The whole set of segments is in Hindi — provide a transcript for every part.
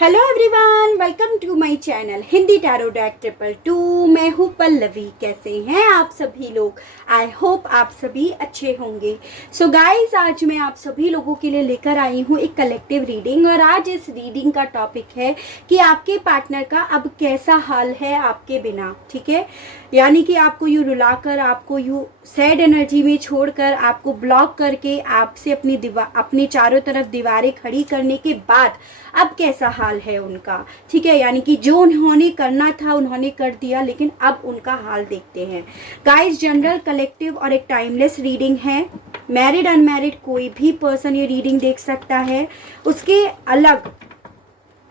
Hello everyone, welcome to my channel Hindi tarot deck 222। मैं हूँ पल्लवी। कैसे हैं आप सभी लोग? आई होप आप सभी अच्छे होंगे। सो गाइस, आज मैं आप सभी लोगों के लिए लेकर आई हूँ एक कलेक्टिव रीडिंग। और आज इस रीडिंग का टॉपिक है कि आपके पार्टनर का अब कैसा हाल है आपके बिना। ठीक है, यानी कि आपको यूँ रुलाकर, आपको यूँ सैड एनर्जी में छोड़कर, आपको ब्लॉक करके, आपसे अपनी चारों तरफ दीवारें खड़ी करने के बाद अब कैसा हाल है उनका। ठीक है, यानी कि जो उन्होंने करना था उन्होंने कर दिया, लेकिन अब उनका हाल देखते हैं। गाइस, जनरल, कलेक्टिव और एक टाइमलेस रीडिंग है। मैरिड अनमैरिड कोई भी पर्सन ये रीडिंग देख सकता है। उसके अलग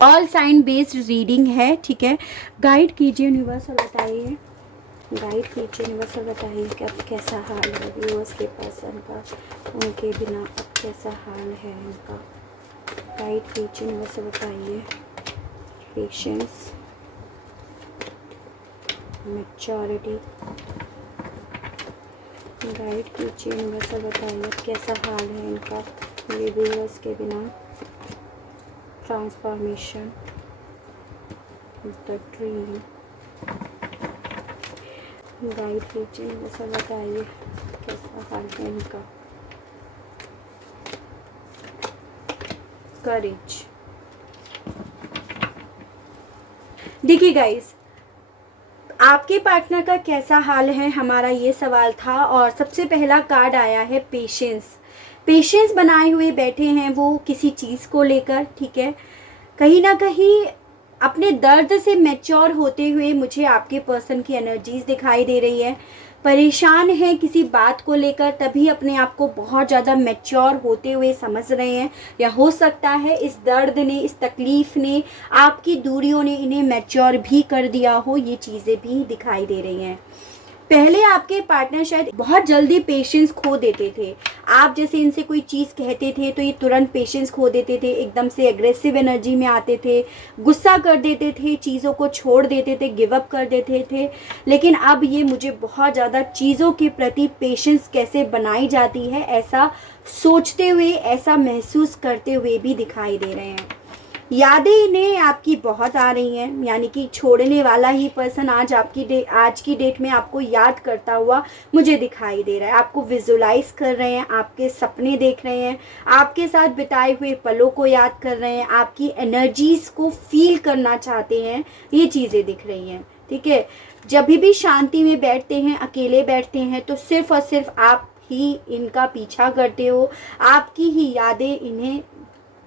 ऑल साइन बेस्ड रीडिंग है। ठीक है, गाइड कीजिए यूनिवर्स और बताइए, गाइड कीजिए यूनिवर्स और बताइए कि अब कैसा हाल है व्यूअर्स के पर्सन का, उनके बिना अब कैसा हाल है उनका। गाइड कीजिए यूनिवर्स और बताइए। पेशेंस, मैच्योरिटी, गाइड कीजिए यूनिवर्स और बताइए कैसा हाल है इनका ये व्यूअर्स के बिना। ट्रांसफॉर्मेशन, द ड्रीम, गाइड कीजिए यूनिवर्स और बताइए कैसा हाल है इनका। करेज। देखिए गाइस, आपके पार्टनर का कैसा हाल है, हमारा ये सवाल था। और सबसे पहला कार्ड आया है पेशेंस। पेशेंस बनाए हुए बैठे हैं वो किसी चीज़ को लेकर। ठीक है, कहीं ना कहीं अपने दर्द से मैच्योर होते हुए मुझे आपके पर्सन की एनर्जीज दिखाई दे रही है। परेशान है किसी बात को लेकर, तभी अपने आप को बहुत ज़्यादा मैच्योर होते हुए समझ रहे हैं। या हो सकता है इस दर्द ने, इस तकलीफ़ ने, आपकी दूरियों ने इन्हें मैच्योर भी कर दिया हो। ये चीज़ें भी दिखाई दे रही हैं। पहले आपके पार्टनर शायद बहुत जल्दी पेशेंस खो देते थे। आप जैसे इनसे कोई चीज़ कहते थे तो ये तुरंत पेशेंस खो देते थे, एकदम से एग्रेसिव एनर्जी में आते थे, गुस्सा कर देते थे, चीज़ों को छोड़ देते थे, गिव अप कर देते थे। लेकिन अब ये मुझे बहुत ज़्यादा चीज़ों के प्रति पेशेंस कैसे बनाई जाती है ऐसा सोचते हुए, ऐसा महसूस करते हुए भी दिखाई दे रहे हैं। यादें इन्हें आपकी बहुत आ रही हैं, यानी कि छोड़ने वाला ही पर्सन आज की डेट में आपको याद करता हुआ मुझे दिखाई दे रहा है। आपको विजुलाइज कर रहे हैं, आपके सपने देख रहे हैं, आपके साथ बिताए हुए पलों को याद कर रहे हैं, आपकी एनर्जीज को फील करना चाहते हैं। ये चीज़ें दिख रही हैं। ठीक है, जब भी शांति में बैठते हैं, अकेले बैठते हैं, तो सिर्फ और सिर्फ आप ही इनका पीछा करते हो। आपकी ही यादें इन्हें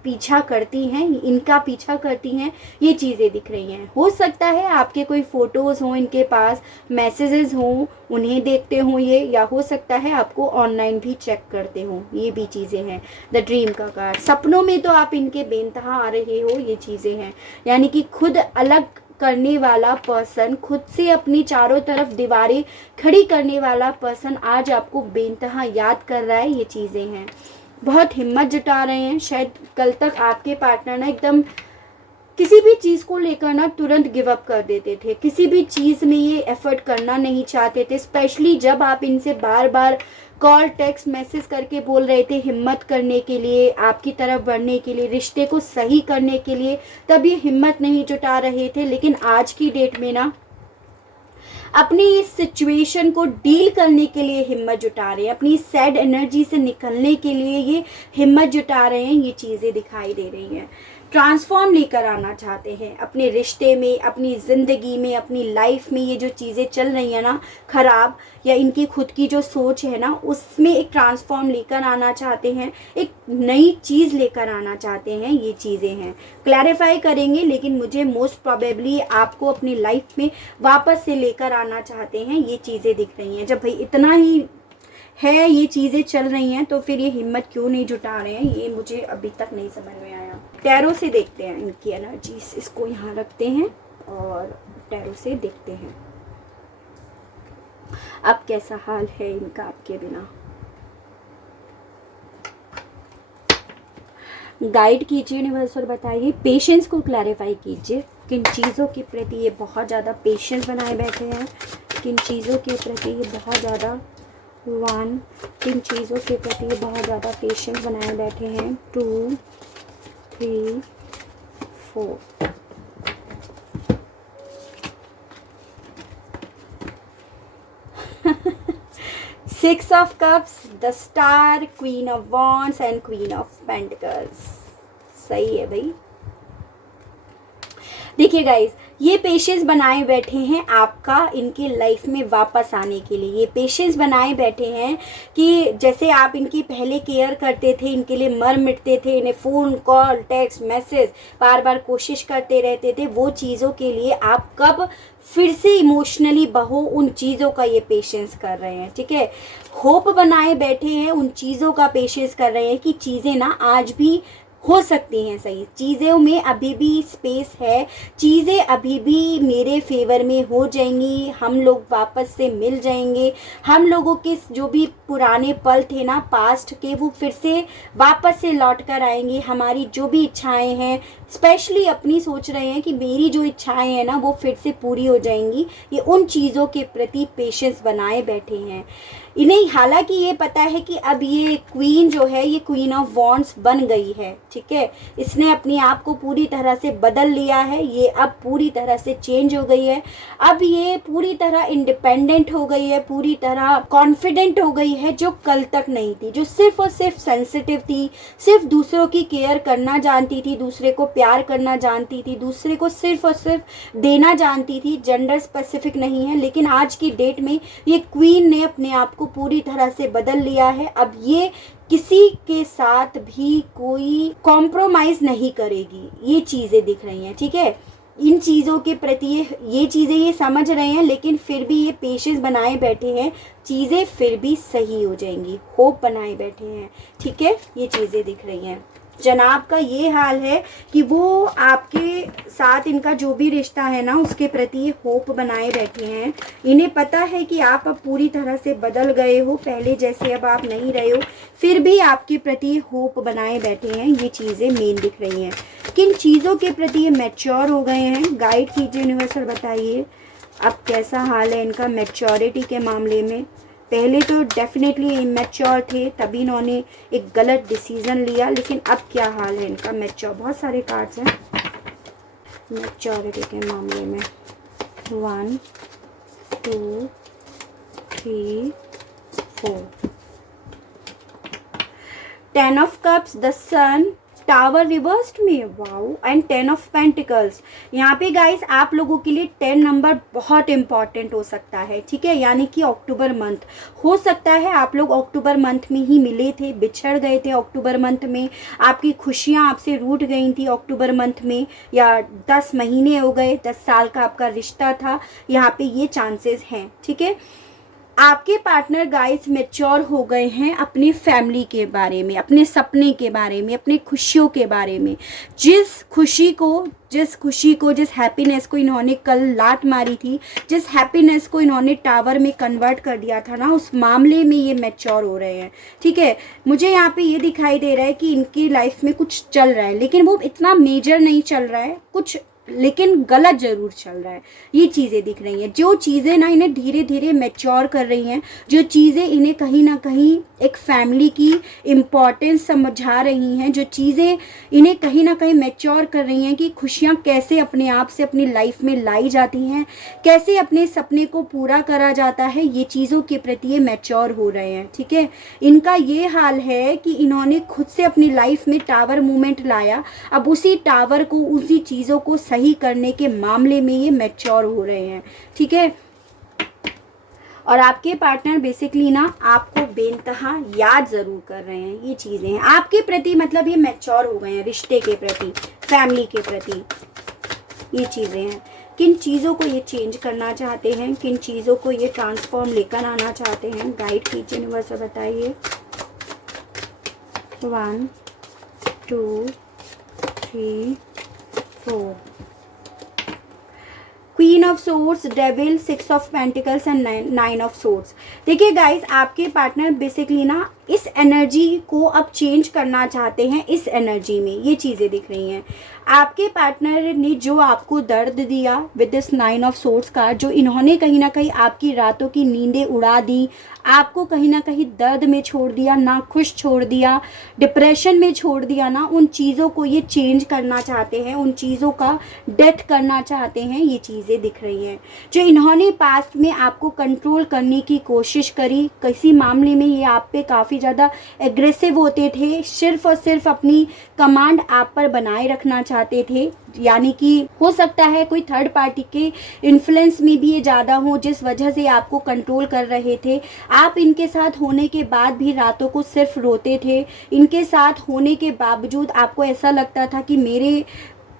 पीछा करती हैं, इनका पीछा करती हैं। ये चीज़ें दिख रही हैं। हो सकता है आपके कोई फ़ोटोज़ हों इनके पास, मैसेजेस हों, उन्हें देखते हों ये, या हो सकता है आपको ऑनलाइन भी चेक करते हों। ये भी चीज़ें हैं। द ड्रीम का कार्ड, सपनों में तो आप इनके बेनतहा आ रहे हो। ये चीज़ें हैं, यानी कि खुद अलग करने वाला पर्सन, खुद से अपनी चारों तरफ दीवारें खड़ी करने वाला पर्सन आज आपको बेनतहा याद कर रहा है। ये चीज़ें हैं। बहुत हिम्मत जुटा रहे हैं। शायद कल तक आपके पार्टनर ना एकदम किसी भी चीज़ को लेकर ना तुरंत गिव अप कर देते थे, किसी भी चीज़ में ये एफर्ट करना नहीं चाहते थे। स्पेशली जब आप इनसे बार बार कॉल, टेक्स्ट, मैसेज करके बोल रहे थे हिम्मत करने के लिए, आपकी तरफ बढ़ने के लिए, रिश्ते को सही करने के लिए, तब ये हिम्मत नहीं जुटा रहे थे। लेकिन आज की डेट में ना अपनी इस सिचुएशन को डील करने के लिए हिम्मत जुटा रहे हैं, अपनी सैड एनर्जी से निकलने के लिए ये हिम्मत जुटा रहे हैं। ये चीज़ें दिखाई दे रही हैं। ट्रांसफॉर्म लेकर आना चाहते हैं अपने रिश्ते में, अपनी ज़िंदगी में, अपनी लाइफ में। ये जो चीज़ें चल रही हैं ना ख़राब, या इनकी खुद की जो सोच है ना, उसमें एक ट्रांसफॉर्म लेकर आना चाहते हैं, एक नई चीज़ लेकर आना चाहते हैं। ये चीज़ें हैं, क्लैरिफाई करेंगे। लेकिन मुझे मोस्ट प्रोबेबली आपको अपनी लाइफ में वापस से लेकर आना चाहते हैं। ये चीज़ें दिख रही हैं। जब भाई इतना ही है, ये चीज़ें चल रही हैं, तो फिर ये हिम्मत क्यों नहीं जुटा रहे हैं, ये मुझे अभी तक नहीं समझ में आया। टैरो से देखते हैं इनकी एनर्जीज। इसको यहाँ रखते हैं और टैरो से देखते हैं अब कैसा हाल है इनका आपके बिना। गाइड कीजिए यूनिवर्स और बताइए, पेशेंस को क्लैरिफाई कीजिए। किन चीज़ों के प्रति ये बहुत ज़्यादा पेशेंस बनाए बैठे हैं, किन चीज़ों के प्रति ये बहुत ज़्यादा किन चीज़ों के प्रति ये बहुत ज़्यादा पेशेंस बनाए बैठे हैं। 2 3 4, 6 of cups, the star, queen of wands and queen of pentacles। सही है भाई। देखिए गाइज, ये पेशेंस बनाए बैठे हैं आपका इनकी लाइफ में वापस आने के लिए। ये पेशेंस बनाए बैठे हैं कि जैसे आप इनकी पहले केयर करते थे, इनके लिए मर मिटते थे, इन्हें फ़ोन कॉल टेक्स्ट मैसेज बार बार कोशिश करते रहते थे, वो चीज़ों के लिए आप कब फिर से इमोशनली बहो, उन चीज़ों का ये पेशेंस कर रहे हैं। ठीक है, होप बनाए बैठे हैं, उन चीज़ों का पेशेंस कर रहे हैं कि चीज़ें ना आज भी हो सकती हैं सही, चीज़ों में अभी भी स्पेस है, चीज़ें अभी भी मेरे फेवर में हो जाएंगी, हम लोग वापस से मिल जाएंगे, हम लोगों के जो भी पुराने पल थे ना पास्ट के, वो फिर से वापस से लौट कर आएंगे। हमारी जो भी इच्छाएं हैं, स्पेशली अपनी सोच रहे हैं कि मेरी जो इच्छाएं हैं ना वो फिर से पूरी हो जाएंगी। ये उन चीज़ों के प्रति पेशेंस बनाए बैठे हैं इन्हें। हालांकि ये पता है कि अब ये क्वीन जो है ये क्वीन ऑफ वॉन्ड्स बन गई है। ठीक है, इसने अपने आप को पूरी तरह से बदल लिया है, ये अब पूरी तरह से चेंज हो गई है, अब ये पूरी तरह इंडिपेंडेंट हो गई है, पूरी तरह कॉन्फिडेंट हो गई है, जो कल तक नहीं थी, जो सिर्फ और सिर्फ सेंसिटिव थी, सिर्फ दूसरों की केयर करना जानती थी, दूसरे को प्यार करना जानती थी, दूसरे को सिर्फ और सिर्फ देना जानती थी। जेंडर स्पेसिफिक नहीं है, लेकिन आज की डेट में ये क्वीन ने अपने आप को पूरी तरह से बदल लिया है। अब ये किसी के साथ भी कोई कॉम्प्रोमाइज नहीं करेगी, ये चीज़ें दिख रही हैं। ठीक है, इन चीज़ों के प्रति ये चीज़ें ये समझ रहे हैं, लेकिन फिर भी ये पेशेंस बनाए बैठे हैं, चीज़ें फिर भी सही हो जाएंगी, होप बनाए बैठे हैं। ठीक है, ये चीज़ें दिख रही हैं। जनाब का ये हाल है कि वो आपके साथ इनका जो भी रिश्ता है ना उसके प्रति होप बनाए बैठे हैं। इन्हें पता है कि आप अब पूरी तरह से बदल गए हो, पहले जैसे अब आप नहीं रहे हो, फिर भी आपके प्रति होप बनाए बैठे हैं। ये चीज़ें मेन दिख रही हैं। किन चीज़ों के प्रति ये मैच्योर हो गए हैं, गाइड कीजिए यूनिवर्सल, बताइए अब कैसा हाल है इनका मैच्योरिटी के मामले में। पहले तो डेफिनेटली इमेच्योर थे, तभी इन्होंने एक गलत डिसीज़न लिया, लेकिन अब क्या हाल है इनका मैच्योर। बहुत सारे कार्ड्स हैं मैच्योरिटी के मामले में। 1 2 3 4 10 of cups, the sun, tower reversed में, वाओ, एंड 10 ऑफ पेंटिकल्स। यहाँ पे गाइस आप लोगों के लिए 10 नंबर बहुत इंपॉर्टेंट हो सकता है। ठीक है, यानी कि अक्टूबर मंथ हो सकता है आप लोग अक्टूबर मंथ में ही मिले थे, बिछड़ गए थे अक्टूबर मंथ में, आपकी खुशियाँ आपसे रूठ गई थी अक्टूबर मंथ में, या 10 महीने हो गए, 10 साल का आपका रिश्ता था, यहाँ पे ये चांसेस हैं। ठीक है, आपके पार्टनर गाइस मैच्योर हो गए हैं अपनी फैमिली के बारे में, अपने सपने के बारे में, अपने खुशियों के बारे में। जिस खुशी को जिस हैप्पीनेस को इन्होंने कल लात मारी थी, जिस हैप्पीनेस को इन्होंने टावर में कन्वर्ट कर दिया था ना, उस मामले में ये मैच्योर हो रहे हैं। ठीक है, मुझे यहाँ पे ये दिखाई दे रहा है कि इनकी लाइफ में कुछ चल रहा है, लेकिन वो इतना मेजर नहीं चल रहा है कुछ, लेकिन गलत जरूर चल रहा है। ये चीज़ें दिख रही हैं, जो चीज़ें ना इन्हें धीरे धीरे मैच्योर कर रही हैं, जो चीज़ें इन्हें कहीं ना कहीं एक फैमिली की इम्पॉर्टेंस समझा रही हैं, जो चीज़ें इन्हें कहीं ना कहीं मैच्योर कर रही हैं कि खुशियाँ कैसे अपने आप से अपनी लाइफ में लाई जाती हैं, कैसे अपने सपने को पूरा करा जाता है, ये चीज़ों के प्रति ये मैच्योर हो रहे हैं। ठीक है, इनका ये हाल है कि इन्होंने खुद से अपनी लाइफ में टावर मूवमेंट लाया, अब उसी टावर को, उसी चीज़ों को सही करने के मामले में ये मैच्योर हो रहे हैं। ठीक है, और आपके पार्टनर बेसिकली ना आपको बेनतहा याद ज़रूर कर रहे हैं, ये चीज़ें हैं आपके प्रति, मतलब ये मैच्योर हो गए हैं रिश्ते के प्रति, फैमिली के प्रति, ये चीज़ें हैं। किन चीज़ों को ये चेंज करना चाहते हैं, किन चीज़ों को ये ट्रांसफॉर्म लेकर आना चाहते हैं, गाइड कीजिए यूनिवर्सल, बताइए। 1 2 3 4 queen queen of source, devil, six of pentacles and nine of source. देखिए गाइस, आपके पार्टनर बेसिकली ना इस एनर्जी को अब चेंज करना चाहते हैं। इस एनर्जी में ये चीज़ें दिख रही हैं। आपके पार्टनर ने जो आपको दर्द दिया with this nine of source card, जो इन्होंने कहीं ना कहीं आपकी रातों की नींदें उड़ा दी, आपको कहीं ना कहीं दर्द में छोड़ दिया, ना खुश छोड़ दिया, डिप्रेशन में छोड़ दिया ना, उन चीज़ों को ये चेंज करना चाहते हैं, उन चीज़ों का डेथ करना चाहते हैं। ये चीज़ें दिख रही हैं। जो इन्होंने पास्ट में आपको कंट्रोल करने की कोशिश करी, किसी मामले में ये आप पे काफ़ी ज़्यादा एग्रेसिव होते थे, सिर्फ और सिर्फ अपनी कमांड आप पर बनाए रखना चाहते थे। यानी कि हो सकता है कोई थर्ड पार्टी के इन्फ्लुएंस में भी ये ज़्यादा हो, जिस वजह से आपको कंट्रोल कर रहे थे। आप इनके साथ होने के बाद भी रातों को सिर्फ रोते थे। इनके साथ होने के बावजूद आपको ऐसा लगता था कि मेरे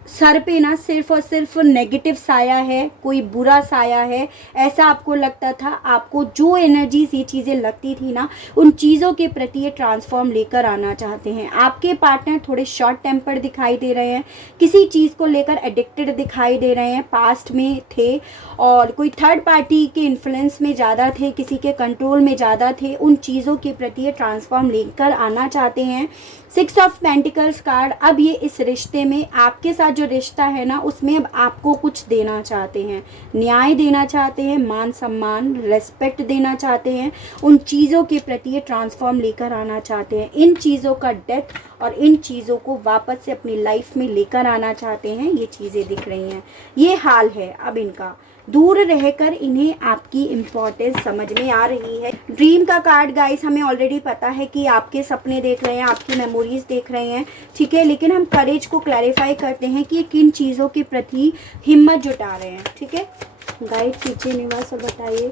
सर पे ना सिर्फ और सिर्फ नेगेटिव साया है, कोई बुरा साया है, ऐसा आपको लगता था। आपको जो एनर्जीज ये चीज़ें लगती थी ना, उन चीज़ों के प्रति ये ट्रांसफॉर्म लेकर आना चाहते हैं। आपके पार्टनर थोड़े शॉर्ट टेम्पर दिखाई दे रहे हैं, किसी चीज़ को लेकर एडिक्टेड दिखाई दे रहे हैं, पास्ट में थे और कोई थर्ड पार्टी के इन्फ्लुएंस में ज़्यादा थे, किसी के कंट्रोल में ज़्यादा थे। उन चीज़ों के प्रति ये ट्रांसफॉर्म लेकर आना चाहते हैं। सिक्स ऑफ पेंटिकल्स कार्ड, अब ये इस रिश्ते में आपके साथ जो रिश्ता है ना, उसमें अब आपको कुछ देना चाहते हैं, न्याय देना चाहते हैं, मान सम्मान, रेस्पेक्ट देना चाहते हैं। उन चीज़ों के प्रति ये ट्रांसफॉर्म लेकर आना चाहते हैं। इन चीज़ों का डेथ और इन चीज़ों को वापस से अपनी लाइफ में लेकर आना चाहते हैं। ये चीज़ें दिख रही हैं। ये हाल है अब इनका। दूर रहकर इन्हें आपकी इम्पोर्टेंस समझ में आ रही है। ड्रीम का कार्ड गाइस, हमें ऑलरेडी पता है कि आपके सपने देख रहे हैं, आपकी मेमोरीज देख रहे हैं, ठीक है। लेकिन हम करेज को क्लैरिफाई करते हैं कि किन चीज़ों के प्रति हिम्मत जुटा रहे हैं, ठीक है। गाइड कीजिए यूनिवर्स और बताइए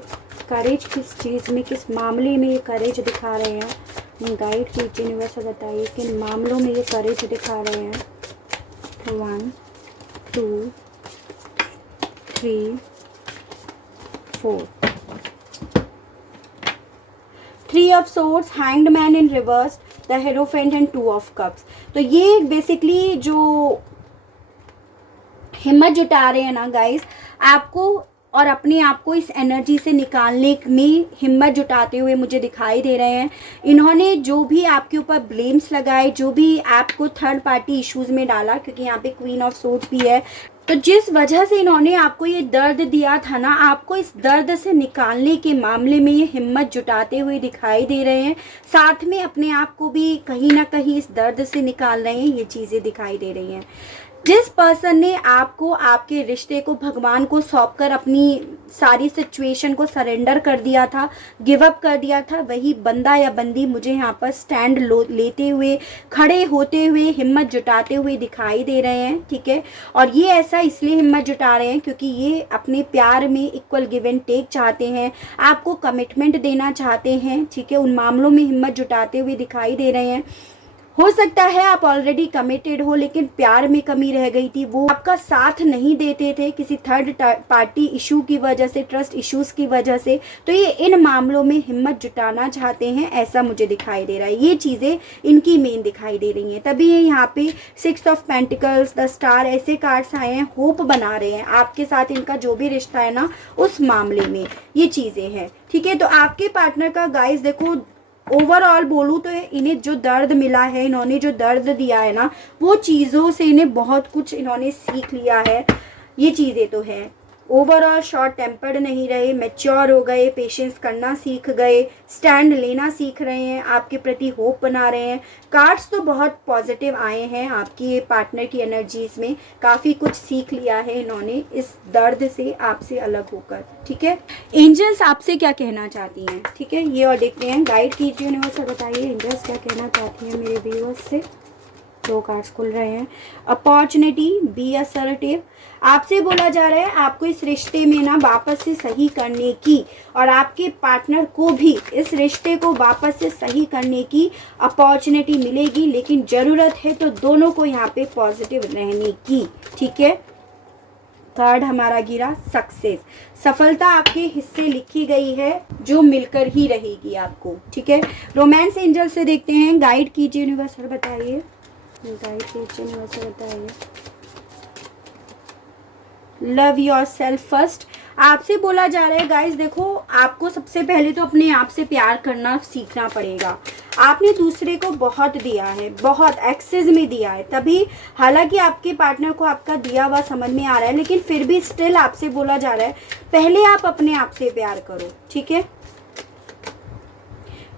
करेज किस चीज़ में, किस मामले में ये करेज दिखा रहे हैं। गाइड कीजिए यूनिवर्स और बताइए किन मामलों में ये करेज दिखा रहे हैं। 1 2 3 4। 3 of source, hanged man in reverse, the hierophant and 2 of cups. तो ये बेसिकली जो हिम्मत जुटा रहे हैं ना गाइस, आपको और अपने आप को इस एनर्जी से निकालने में हिम्मत जुटाते हुए मुझे दिखाई दे रहे हैं। इन्होंने जो भी आपके ऊपर ब्लेम्स लगाए, जो भी आपको थर्ड पार्टी इश्यूज में डाला, क्योंकि यहाँ पे क्वीन ऑफ सोर्स भी है, तो जिस वजह से इन्होंने आपको ये दर्द दिया था ना, आपको इस दर्द से निकालने के मामले में ये हिम्मत जुटाते हुए दिखाई दे रहे हैं। साथ में अपने आप को भी कहीं ना कहीं इस दर्द से निकाल रहे हैं। ये चीज़ें दिखाई दे रही हैं। जिस पर्सन ने आपको आपके रिश्ते को भगवान को सौंपकर अपनी सारी सिचुएशन को सरेंडर कर दिया था, गिव अप कर दिया था, वही बंदा या बंदी मुझे यहाँ पर स्टैंड लेते हुए, खड़े होते हुए, हिम्मत जुटाते हुए दिखाई दे रहे हैं, ठीक है। और ये ऐसा इसलिए हिम्मत जुटा रहे हैं क्योंकि ये अपने प्यार में इक्वल गिव एंड टेक चाहते हैं, आपको कमिटमेंट देना चाहते हैं, ठीक है। उन मामलों में हिम्मत जुटाते हुए दिखाई दे रहे हैं। हो सकता है आप ऑलरेडी कमिटेड हो, लेकिन प्यार में कमी रह गई थी, वो आपका साथ नहीं देते थे किसी थर्ड पार्टी इशू की वजह से, ट्रस्ट इश्यूज की वजह से। तो ये इन मामलों में हिम्मत जुटाना चाहते हैं, ऐसा मुझे दिखाई दे रहा है। ये चीज़ें इनकी मेन दिखाई दे रही हैं। तभी ये यहाँ पे 6 ऑफ पेंटिकल्स, द स्टार, ऐसे कार्ड्स आए हैं। होप बना रहे हैं आपके साथ इनका जो भी रिश्ता है ना, उस मामले में ये चीज़ें हैं, ठीक है। तो आपके पार्टनर का गाइस देखो, ओवरऑल बोलूँ तो इन्हें जो दर्द मिला है, इन्होंने जो दर्द दिया है ना, वो चीज़ों से इन्हें बहुत कुछ इन्होंने सीख लिया है। ये चीज़ें तो है। ओवरऑल शॉर्ट टेम्पर्ड नहीं रहे, मैच्योर हो गए, पेशेंस करना सीख गए, स्टैंड लेना सीख रहे हैं, आपके प्रति होप बना रहे हैं। कार्ड्स तो बहुत पॉजिटिव आए हैं आपकी पार्टनर की एनर्जीज में। काफ़ी कुछ सीख लिया है इन्होंने इस दर्द से, आपसे अलग होकर, ठीक है। एंजल्स आपसे क्या कहना चाहती हैं, ठीक है, ये और देखते हैं। गाइड कीजिए यूनिवर्स और बताइए एंजल्स क्या कहना चाहती हैं मेरे व्यूअर्स से। 2 कार्ड्स खुल रहे हैं। अपॉर्चुनिटी, बी असर्टिव, आपसे बोला जा रहा है आपको इस रिश्ते में ना वापस से सही करने की, और आपके पार्टनर को भी इस रिश्ते को वापस से सही करने की अपॉर्चुनिटी मिलेगी, लेकिन ज़रूरत है तो दोनों को यहाँ पे पॉजिटिव रहने की, ठीक है। कार्ड हमारा गिरा सक्सेस, सफलता आपके हिस्से लिखी गई है, जो मिलकर ही रहेगी आपको, ठीक है। रोमांस एंजल से देखते हैं। गाइड कीजिए यूनिवर्स और बताइए, गाइड कीजिए यूनिवर्स और बताइए। Love your self first. आपसे बोला जा रहा है गाइस, देखो आपको सबसे पहले तो अपने आप से प्यार करना सीखना पड़ेगा। आपने दूसरे को बहुत दिया है, बहुत एक्सेस में दिया है, तभी हालांकि आपके पार्टनर को आपका दिया हुआ समझ में आ रहा है, लेकिन फिर भी स्टिल आपसे बोला जा रहा है पहले आप अपने आप से प्यार करो, ठीक है।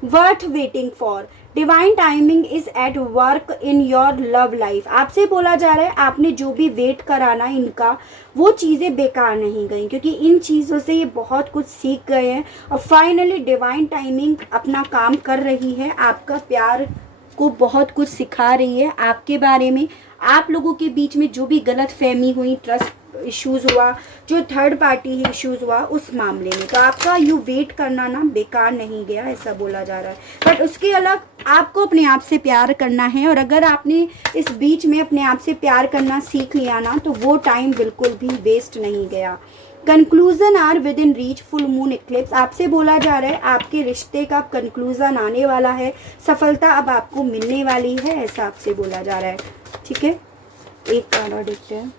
Worth waiting for, divine timing is at work in your love life. आपसे बोला जा रहा है आपने जो भी वेट करा ना इनका, वो चीज़ें बेकार नहीं गई, क्योंकि इन चीज़ों से ये बहुत कुछ सीख गए हैं और फाइनली डिवाइन टाइमिंग अपना काम कर रही है, आपका प्यार को बहुत कुछ सिखा रही है आपके बारे में। आप लोगों के बीच में जो भी गलत फहमी हुई, ट्रस्ट इश्यूज़ हुआ, जो थर्ड पार्टी इश्यूज़ हुआ उस मामले में, तो आपका यू वेट करना ना बेकार नहीं गया, ऐसा बोला जा रहा है। बट उसके अलग आपको अपने आप से प्यार करना है, और अगर आपने इस बीच में अपने आप से प्यार करना सीख लिया ना, तो वो टाइम बिल्कुल भी वेस्ट नहीं गया। Conclusion are within reach, full moon eclipse. आपसे बोला जा रहा है आपके रिश्ते का कंक्लूजन आने वाला है, सफलता अब आपको मिलने वाली है, ऐसा आपसे बोला जा रहा है, ठीक है। एक कार्ड और देखते हैं।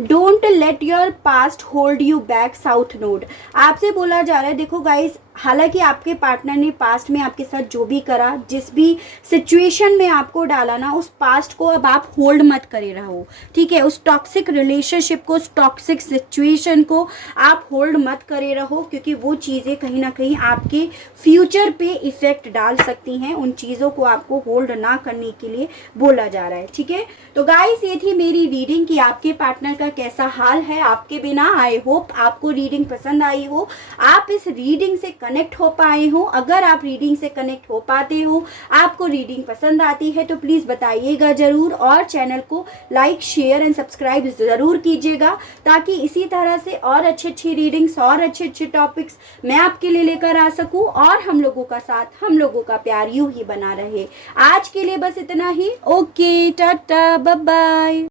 Don't let your past hold you back, south node. आपसे बोला जा रहा है, देखो गाइस, हालांकि आपके पार्टनर ने पास्ट में आपके साथ जो भी करा, जिस भी सिचुएशन में आपको डाला ना, उस पास्ट को अब आप होल्ड मत करे रहो, ठीक है। उस टॉक्सिक रिलेशनशिप को, उस टॉक्सिक सिचुएशन को आप होल्ड मत करे रहो, क्योंकि वो चीज़ें कहीं ना कहीं आपके फ्यूचर पे इफेक्ट डाल सकती हैं। उन चीज़ों को आपको होल्ड ना करने के लिए बोला जा रहा है, ठीक है। तो गाइस, ये थी मेरी रीडिंग कि आपके पार्टनर का कैसा हाल है आपके बिना। आई होप आपको रीडिंग पसंद आई हो, आप इस रीडिंग से कनेक्ट हो पाए हो। अगर आप रीडिंग से कनेक्ट हो पाते हो, आपको रीडिंग पसंद आती है, तो प्लीज़ बताइएगा ज़रूर, और चैनल को लाइक, शेयर एंड सब्सक्राइब ज़रूर कीजिएगा, ताकि इसी तरह से और अच्छी रीडिंग्स और अच्छे टॉपिक्स मैं आपके लिए लेकर आ सकूं, और हम लोगों का साथ, हम लोगों का प्यार यूं ही बना रहे। आज के लिए बस इतना ही। Okay, tata, bye bye.